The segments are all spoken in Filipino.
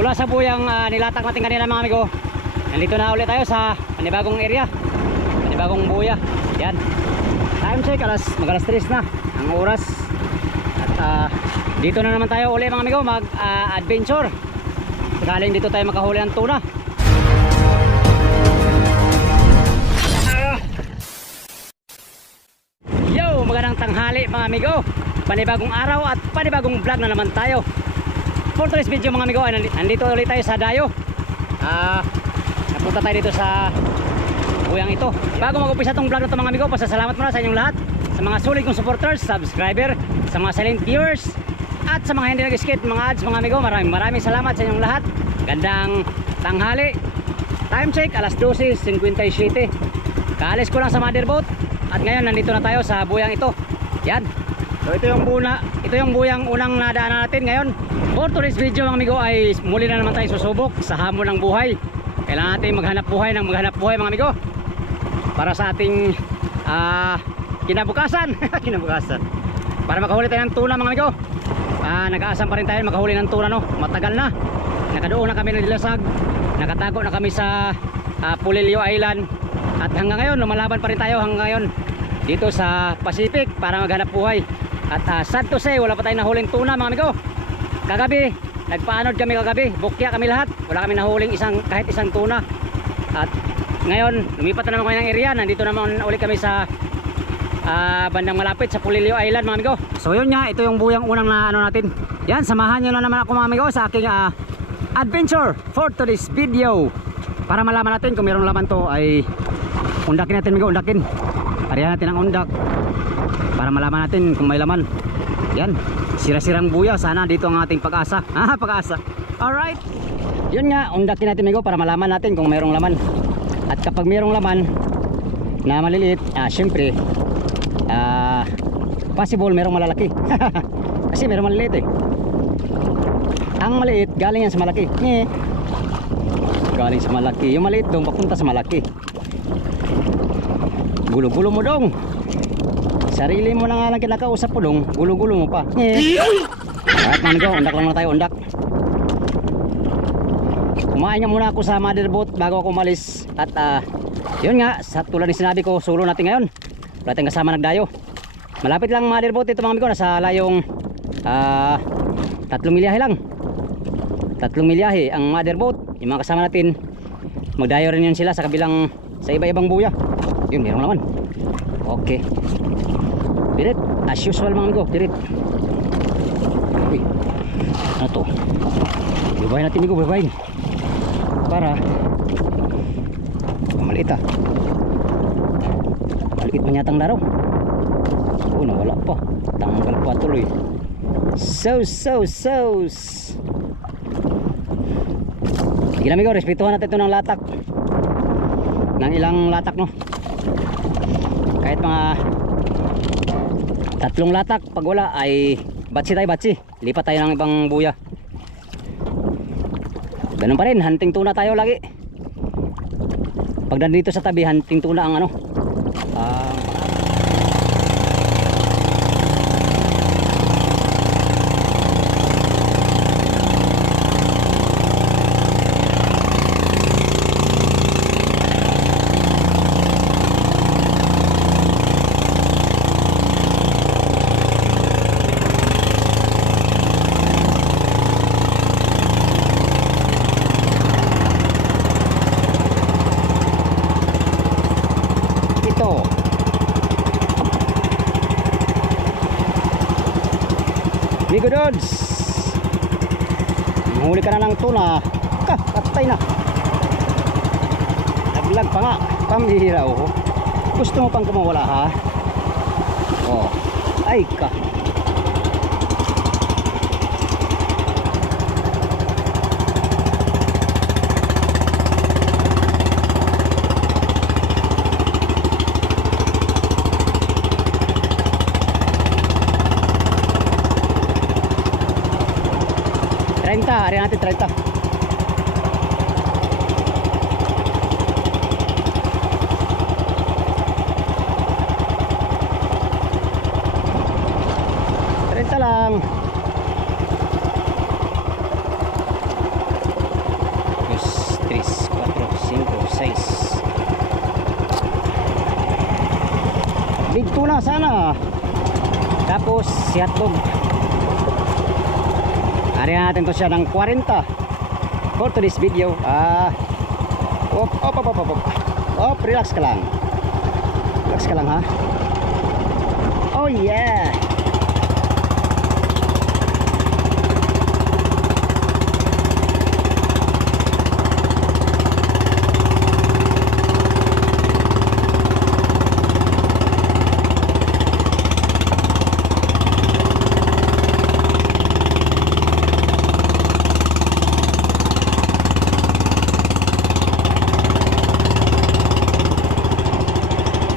Mula sa buyang ah, nilatak natin kanina mga amigo. Nandito na ulit tayo sa panibagong area. Panibagong buya. Yan. Time check alas mag alas 3 na ang oras. At ah, dito na naman tayo uli mga amigo mag ah, adventure. Sakaling dito tayo makahuli ng tuna. Yo, magandang tanghali mga amigo. Panibagong araw at panibagong vlog na naman tayo. For video mga amigo, nandito ulit tayo sa Dayo. Ah, napunta tayo dito sa buyang ito. Bago mag-umpisa tong vlog na to mga amigo, pasasalamat muna sa inyong lahat. Sa mga sulit kong supporters, subscriber, sa mga silent viewers, at sa mga hindi nag-skate, mga ads mga amigo, maraming maraming salamat sa inyong lahat. Gandang tanghali. Time check, alas 12.57. Kaalis ko lang sa motherboat at ngayon nandito na tayo sa buyang ito. So ito yung buna, ito yung buyang unang nadaanan natin ngayon. For today's video mga amigo ay muli na naman tayo susubok sa hamon ng buhay. Kailangan natin maghanap buhay ng maghanap buhay mga amigo. Para sa ating ah, kinabukasan. kinabukasan. Para makahuli tayo ng tuna mga amigo. Ah, nag-aasam pa rin tayo makahuli ng tuna no. Matagal na. Nakadoon na kami ng dilasag. Nakatago na kami sa ah, Pulilio Island. At hanggang ngayon, lumalaban pa rin tayo hanggang ngayon dito sa Pacific para maghanap buhay. At uh, sad to say, wala pa tayong nahuling tuna mga amigo. Kagabi, nagpaanod kami kagabi. Bukya kami lahat. Wala kami nahuling isang, kahit isang tuna. At ngayon, lumipat na naman kami ng area. Nandito naman ulit kami sa ah, bandang malapit sa Pulilio Island mga amigo. So yun nga, ito yung buyang unang na ano natin. Yan, samahan nyo na naman ako mga amigo sa aking ah, adventure for today's video. Para malaman natin kung mayroong laman to ay undakin natin amigo, undakin. Parihan natin ang undak para malaman natin kung may laman. Yan, sira-sirang buya. Sana dito ang ating pag-asa. Ah, pag-asa. Alright. Yun nga, undakin natin amigo para malaman natin kung mayroong laman. At kapag mayroong laman na maliliit, ah, syempre, ah, possible mayroong malalaki. Kasi mayroong maliliit eh. Ang maliit, galing yan sa malaki. Eh, galing sa malaki. Yung maliit doon, papunta sa malaki. Gulo-gulo mo dong. Sarili mo na nga lang kinakausap mo dong. Gulo-gulo mo pa. Eh. Alright man go, undak lang muna tayo, undak. Kumain nga muna ako sa motherboat bago ako umalis. At ah, yun nga, sa tulad ng sinabi ko, solo natin ngayon. Wala tayong kasama nagdayo. Malapit lang motherboat ito mga amigo, nasa layong ah, tatlong milyahe lang. Tatlong milyahe ang motherboat. Yung mga kasama natin, magdayo rin yun sila sa kabilang, sa iba-ibang buya. Yun, meron naman. Okay. Dirit, as usual mga amigo, dirit. Uy, ano to? Bibahin natin amigo, bibahin. Para, maliit ah. Maliit pa yatang laro. Oh, nawala pa. Tanggal pa tuloy. So, so, so. Sige amigo, respetuhan natin ito ng latak. Ng ilang latak no. Kahit mga tatlong latak pag wala ay batsi tayo batsi. Lipat tayo ng ibang buya. Ganun pa rin, hunting tuna tayo lagi. Pag nandito sa tabi, hunting tuna ang ano. Ah, ito. Migo Dods. Huli ka na ng tuna. Ka, patay na. Naglag pa nga. Pambihira oh. Gusto mo pang kumawala ha? Oh. Ay ka. área natin 30 lang. Dos, tres, cuatro, cinco, seis. Big 2 lang sana. Tapos si hotdog Arihan natin to siya ng 40 for today's video. Ah, op, op, op, op, op. Op, relax ka lang. Relax ka lang ha. Oh yeah.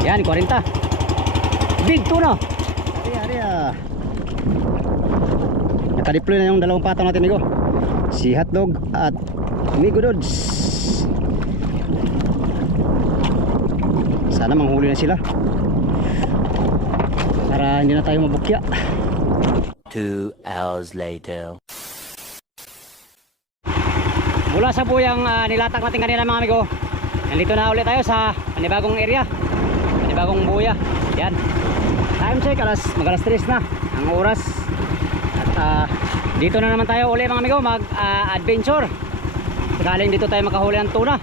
Yan, 40. Big tuna. Ari, ari ah. Nakadeploy na yung dalawang patong natin, amigo. Si hotdog at Migo Dods. Sana manghuli na sila. Para hindi na tayo mabukya. Two hours later. Mula sa buyang ah, nilatak natin kanina mga amigo Nandito na ulit tayo sa panibagong area Panibagong buya. Yan. Time check alas mag alas 3 na Ang oras. At ah, dito na naman tayo uli mga amigo Mag ah, adventure Sakaling dito tayo makahuli ng tuna.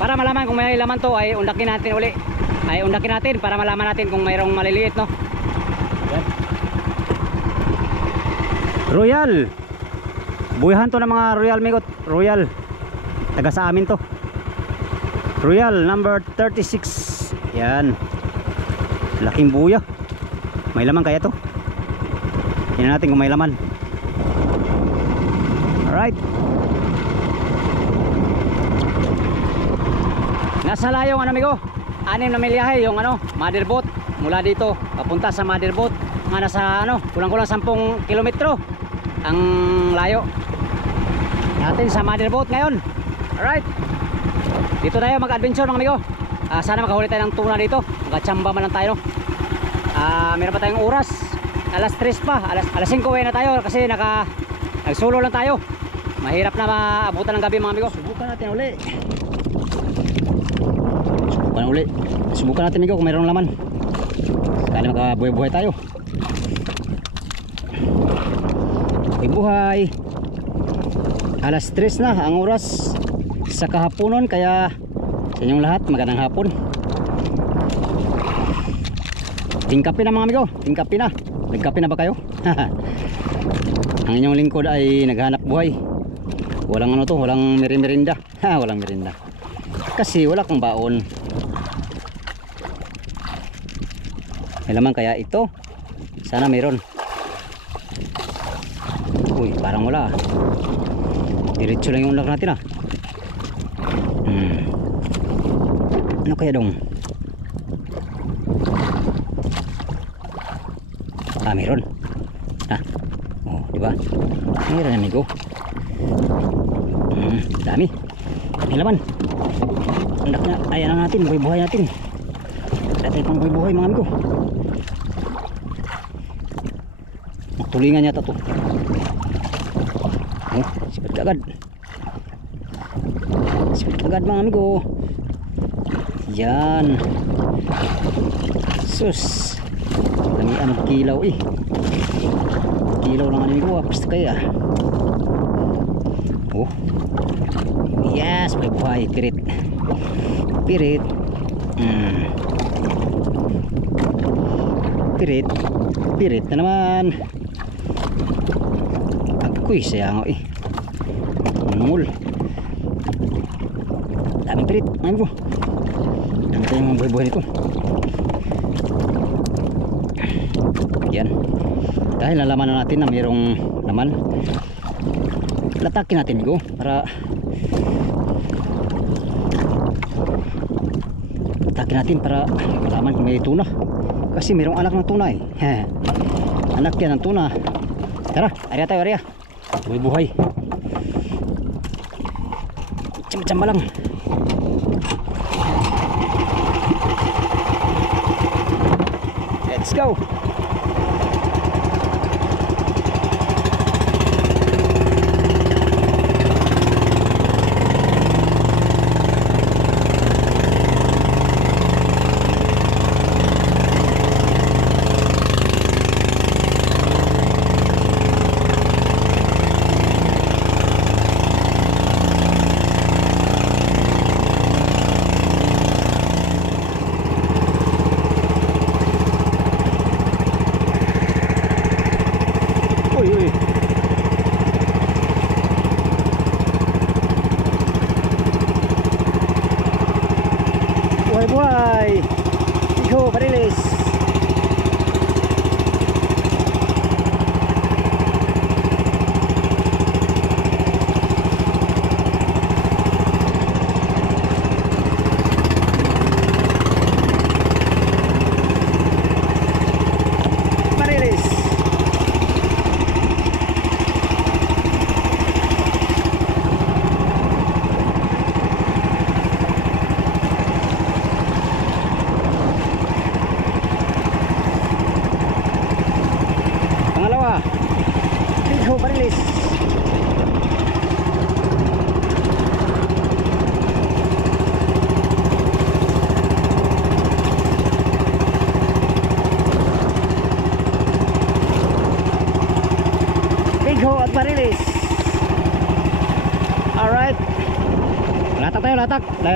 Para malaman kung may laman to Ay undakin natin uli. Ay undakin natin para malaman natin kung mayroong maliliit no? Yan. Royal. Buyahan to ng mga Royal Migot. Royal. Taga sa amin to. Royal number 36 Yan. Laking buya. May laman kaya to? Tingnan natin kung may laman. Alright. Nasa layong ano amigo? Anim na milyahe yung ano Mother boat Mula dito Papunta sa mother boat Nga nasa ano Kulang-kulang 10 kilometro Ang layo natin sa mother boat ngayon. Alright. Dito tayo mag-adventure mga amigo Ah, sana makahuli tayo ng tuna dito. Magachamba man lang tayo no? Ah, meron pa tayong oras. Alas 3 pa. Alas, alas 5 uwi na tayo kasi naka nagsulo lang tayo. Mahirap na maabutan ng gabi mga amigo. Subukan natin uli. Subukan uli. Subukan natin amigo kung mayroong laman. Sakali makabuhay-buhay tayo. Buhay. Alas 3 na ang oras sa kahaponon kaya sa inyong lahat. Magandang hapon. Tingkapin na mga amigo. Tingkapin na. Nagkape na ba kayo? Ang inyong lingkod ay naghanap buhay. Walang ano to walang merienda ha walang merienda kasi wala kang baon. May laman kaya ito sana meron. Uy parang wala. Diretso lang yung ulak natin ah. Kaya dong? Ah, meron. Ah. Oh, di ba? Meron amigo. Hmm, dami. May laman. Anak na, ayan na natin, buhay-buhay natin. Dati pang buhay-buhay mga amigo. Tulingan yata to. Oh, sipit agad. Sipit agad mga amigo. Yan. Sus. Dami ang kilaw eh. Kilaw lang amigo. ah. Basta kaya. Oh. Yes, may buhay. Pirit. Pirit. Hmm. Pirit. Pirit na naman. Ako'y sayang eh. Mul. Daming pirit. Ano po? Dami tayong mga buhay-buhay nito. Yan. Dahil nalaman na natin na mayroong laman. Latakin natin ito para latakin natin para malaman kung may tuna. Kasi mayroong anak ng tuna eh. anak yan ng tuna. Tara, area tayo, area. Buhay-buhay. Chamba-chamba lang. Let's go.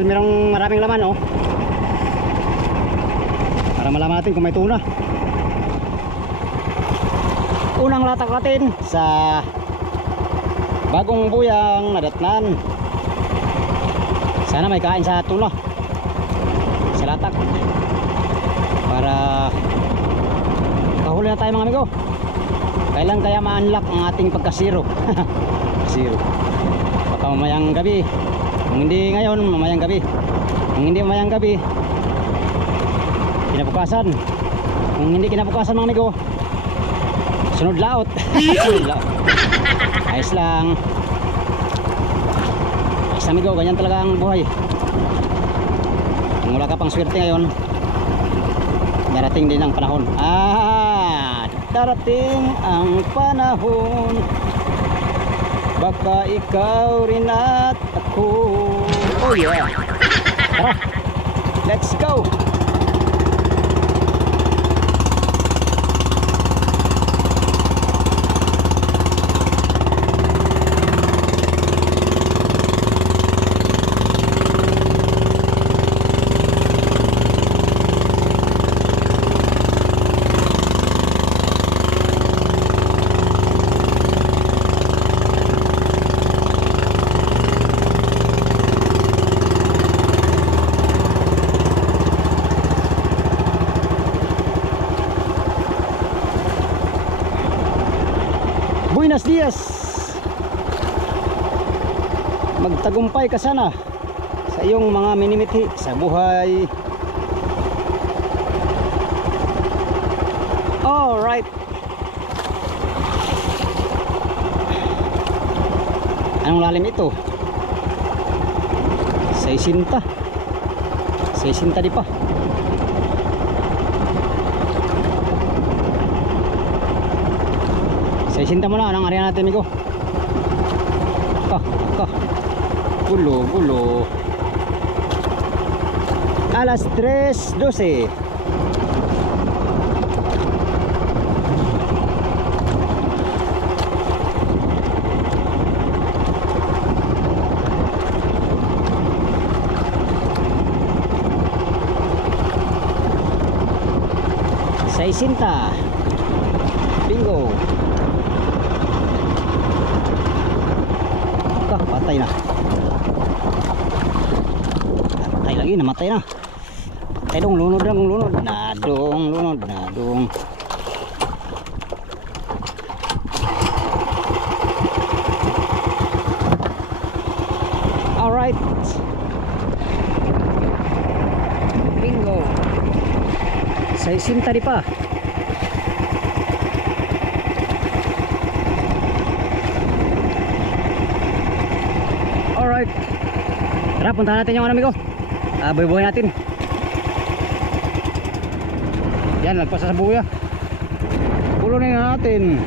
Dahil merong maraming laman oh. Para malaman natin kung may tuna. Unang latak natin sa bagong buyang nadatnan. Sana may kain sa tuna. Sa latak. Para kahuli na tayo mga amigo. Kailan kaya ma-unlock ang ating pagka-zero? Zero. Baka mamayang gabi. Kung hindi ngayon, mamayang gabi. Kung hindi mamayang gabi, kinabukasan. Kung hindi kinabukasan mga amigo, sunod laot. sunod laot. Ayos lang. Ayos amigo, ganyan talaga ang buhay. Kung wala ka pang swerte ngayon, darating din ang panahon. Ah, darating ang panahon. Baka ikaw rin ako. Yeah. Tara. Let's go. Ka sana sa iyong mga minimithi sa buhay. All right. Anong lalim ito? 60. 60 di pa. Saisinta mo na, anong area natin, amigo? Ka, ka. Gulo, gulo. Alas 3.12. Saisinta. Bingo. Ka, patay na. Patay lagi, namatay na. Patay dong, lunod lang, lunod. Nadong, lunod, nadong. Alright. Bingo. Sa isinta di pa. Alright. Tara, puntahan natin yung ano, amigo. Ah, buhay natin. Yan, nagpasa sa buya. Pulunin na natin.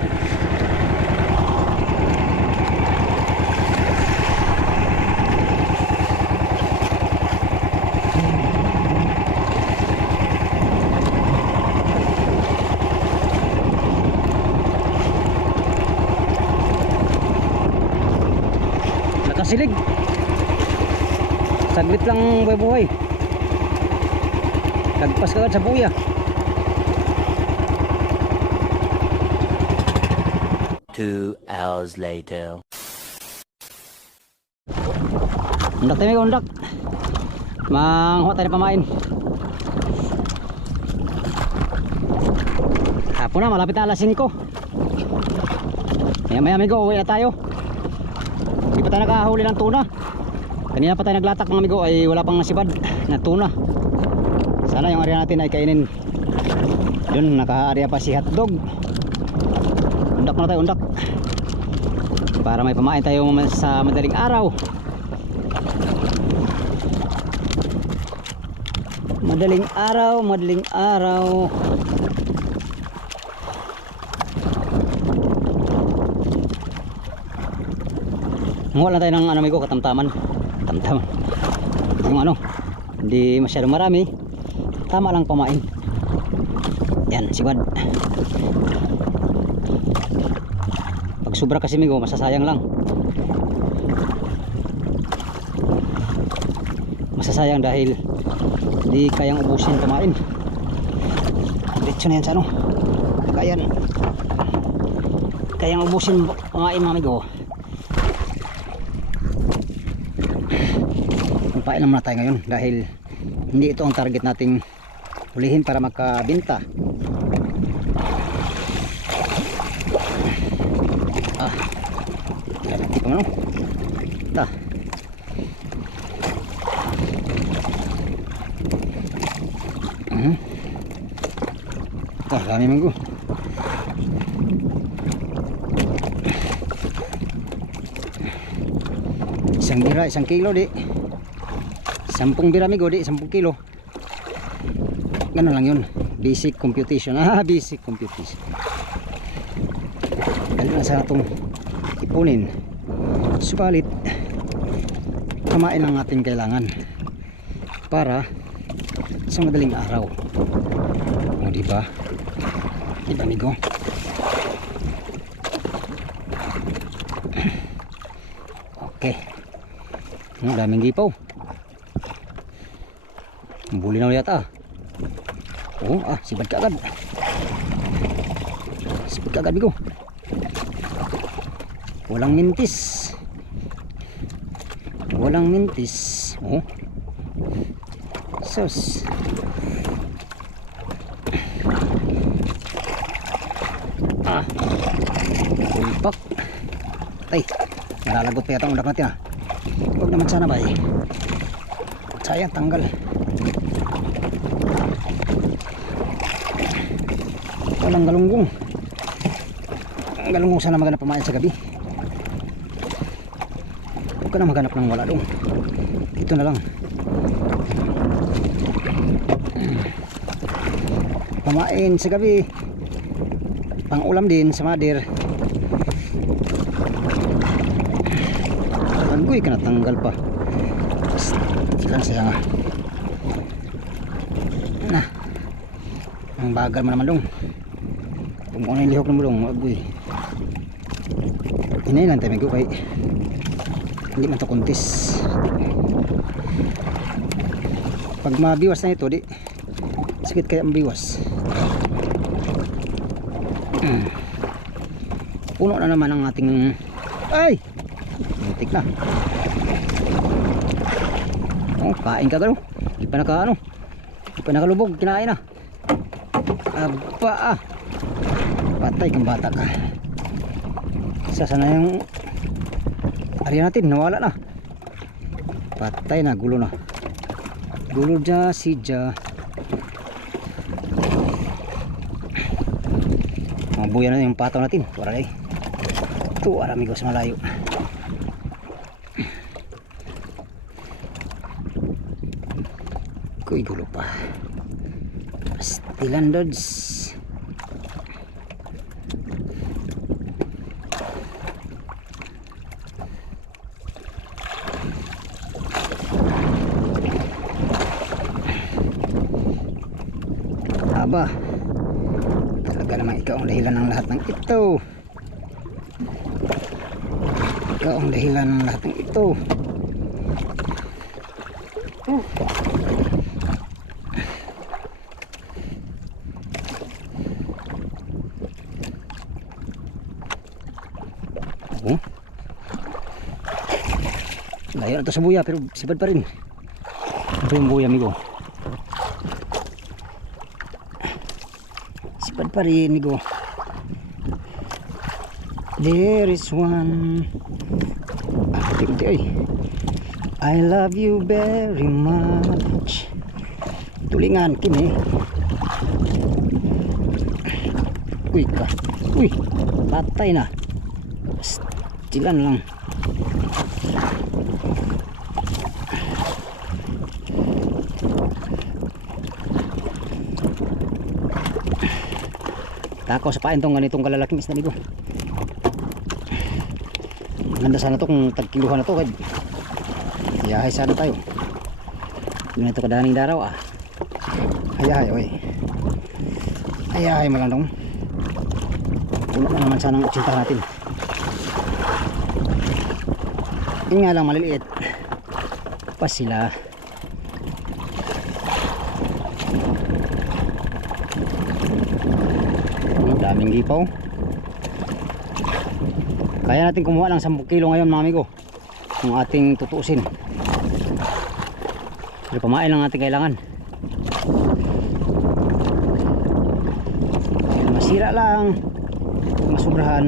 Nakasilig. Lang buhay-buhay. Lagpas ka sa buya. Two hours later. Undak tayo, undak. Manghuwa tayo pamain. Hapon na, malapit na alas 5. Maya maya amigo, uwi na tayo. Hindi pa tayo nakahuli ng tuna. Kanina pa tayo naglatak mga amigo ay wala pang nasibad na tuna. Sana yung area natin ay kainin. Yun, naka-area pa si hotdog. Undak muna tayo, undak. Para may pamain tayo sa madaling araw. Madaling araw, madaling araw. Nguha lang tayo ng ano ko, katamtaman. Katamtaman. Yung ano, hindi masyadong marami. Tama lang pamain. Yan, sigwad. Pag sobra kasi migo, masasayang lang. masasayang dahil hindi kayang ubusin kumain diretso na yan sa ano kayan kayang ubusin kumain mga amigo magpain naman na tayo ngayon dahil hindi ito ang target nating hulihin para makabinta ah hindi pa man oh. ta Mhm. Ah, dami minggu. Isang bira, isang kilo di. Sampung bira migo di, sampung kilo. Ganun lang yun. Basic computation. Ah, basic computation. Dali na sa itong ipunin. Subalit, kamain ang ating kailangan para sa madaling araw. O, di ba? Di ba, amigo? Okay. Ang daming gipaw. Buli na yata. Oh, ah, sibad ka agad. Sibad ka agad, amigo. Walang mintis. Walang mintis. Oh. Sus. Ah. Pulpak. Ay. Nalalagot pa yata ang udak natin ah. Huwag naman sana ba eh. Sayang tanggal. Walang galunggong. Ang galunggong sana maghanap pamain sa gabi. Huwag ka na maghanap ng wala dong. Ito na lang. Pamain sa gabi. Pang ulam din sa madir. Agoy ka natanggal pa. Silang siya nga. Na. Ang bagal mo naman dong. Ano yung lihok ng bulong, agoy. Hinay lang tayo kay hindi man to kuntis. Pag mabiwas na ito, di sakit kaya mabiwas. Hmm. Puno na naman ang ating ay muntik na oh kain ka gano di pa naka ano di pa nakalubog kinain na aba ah patay kang bata ka. Sasana yung area natin nawala na. Patay na gulo na. Gulo dya si dya. Mabuya na yung pataw natin. Wala eh. Ito wala amigos malayo. Kuy gulo pa. Pastilan dods. Aba. Talaga naman ikaw ang dahilan ng lahat ng ito. Ikaw ang dahilan ng lahat ng ito. Oh. Layo na to sa buya pero sipad pa rin. Ito yung buya amigo. Sipad pa rin amigo. There is one. Ah, unti-unti ay. I love you very much. Tulingan kini. Uy ka. Uy, patay na. Stilan lang. Takaw sa pain tong ganitong kalalaking isda nigo. Ganda sana to kung tagkiluhan na to kay Hayahay sana tayo. Na ito kadaning daraw ah. Hayahay oy. Hayahay mo lang dong. Puno na naman sana ang utsinta natin. Yun nga lang maliliit. Pa sila. Gipaw kaya natin kumuha ng 10 kilo ngayon mga amigo. Kung ating tutuusin. Pero pamain lang natin kailangan. Masira lang. Masubrahan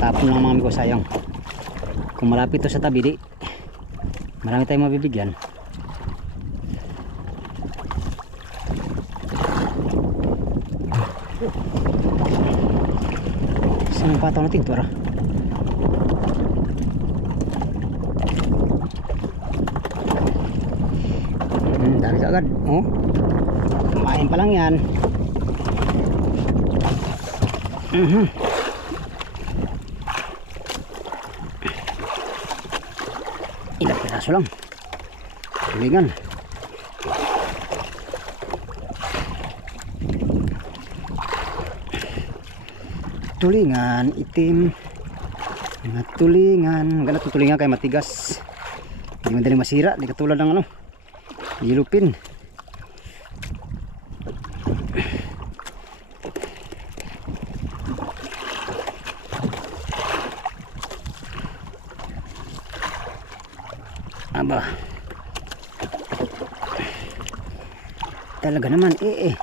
tapon lang mga amigo sayang. Kung malapit to sa tabi di marami tayong mabibigyan Saan ang pataw natin? Tura. Hmm, dami ka agad. Oh. Kumain pa lang yan. Mhm. Ilang piraso lang. Tulingan. Tulingan itim. Mga tulingan. Itong tulingan kaya matigas. Hindi madaling masira di katulad ng ano aba talaga naman eh eh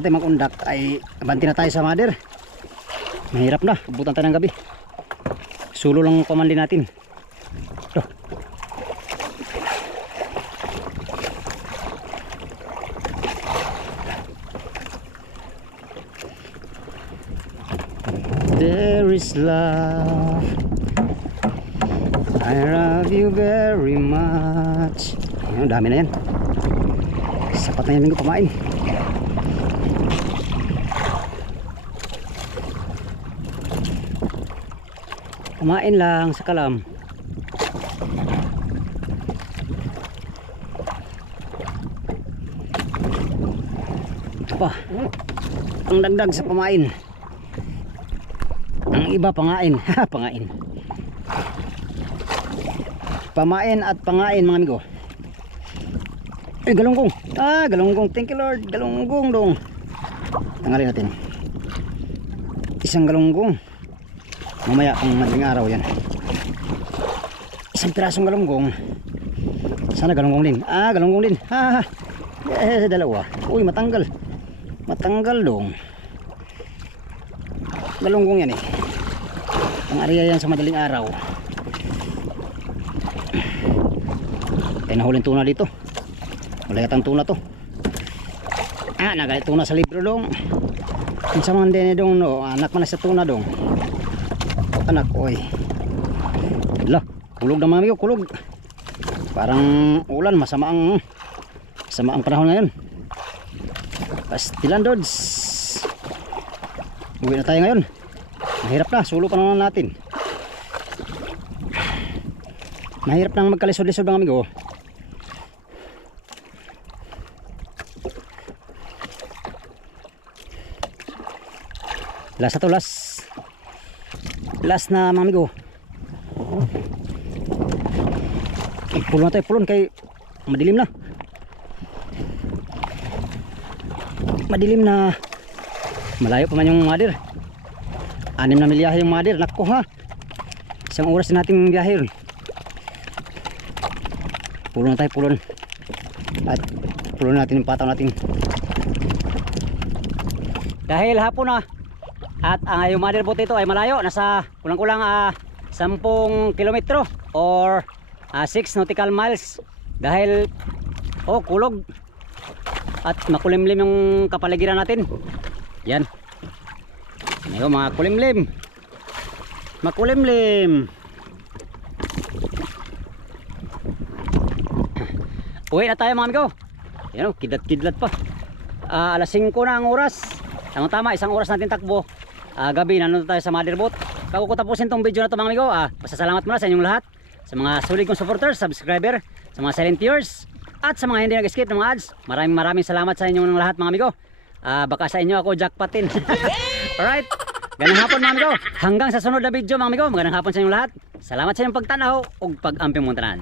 tapos natin mag-undak ay abanti na tayo sa mother. Mahirap na abutan tayo ng gabi. Sulo lang pamandi natin. Ito. there is love. I love you very much. Ayun, dami na yan. Sapat na yan minggu pamain Kumain lang sa kalam. Pa. Ang dagdag sa pamain. Ang iba pangain. Pangain. Pamain at pangain mga amigo. Ay, galunggong. Ah, galunggong. Thank you Lord. Galunggong dong. Tanggalin natin. Isang galunggong mamaya kung madaling araw yan. Isang pirasong galunggong. Sana galunggong din. Ah galunggong din. Ha ha eh dalawa. Uy matanggal. Matanggal dong. Galunggong yan eh. Ang area yan sa madaling araw. Ay nahulin tuna dito. Wala yatang tuna to. Ah nagalit tuna sa libro dong. Yung sa mga dene dong no. Anak man na sa tuna dong anak oy. La kulog na mga amigo kulog. Parang ulan masama ang masama ang panahon ngayon. Pastilan dods uwi na tayo ngayon. Mahirap na sulo pa naman natin. Mahirap nang magkalisod-lisod mga amigo. Last to last last na mga amigo. Pulon na tayo pulon kay madilim na. Madilim na. Malayo pa man yung mother anim na milyahe yung mother nako ha? Isang oras na nating biyahe yun. Pulon na tayo pulon. At pulon natin yung pataw natin. Dahil hapon na at ang yung mother boat ito ay malayo, nasa kulang-kulang ah, 10 kilometro or ah, 6 nautical miles. Dahil oh, kulog at makulimlim yung kapaligiran natin. Yan. Ayun mga kulimlim. Makulimlim. Uwi na tayo mga amigo. Yan o, kidlat-kidlat pa. Ah, alas 5 na ang oras. Tama-tama, isang oras natin takbo. Ah, gabi, nandun tayo sa motherboat. Bago ko tapusin tong video na to mga amigo, ah, pasasalamat muna sa inyong lahat. Sa mga sulit kong supporters, subscriber, sa mga silent viewers, at sa mga hindi nag-skip ng mga ads. Maraming maraming salamat sa inyong lahat mga amigo. Ah, baka sa inyo ako jackpotin. Alright. Ganang hapon mga amigo. Hanggang sa sunod na video mga amigo. Magandang hapon sa inyong lahat. Salamat sa inyong pagtanaw ug pag-amping mo tanan.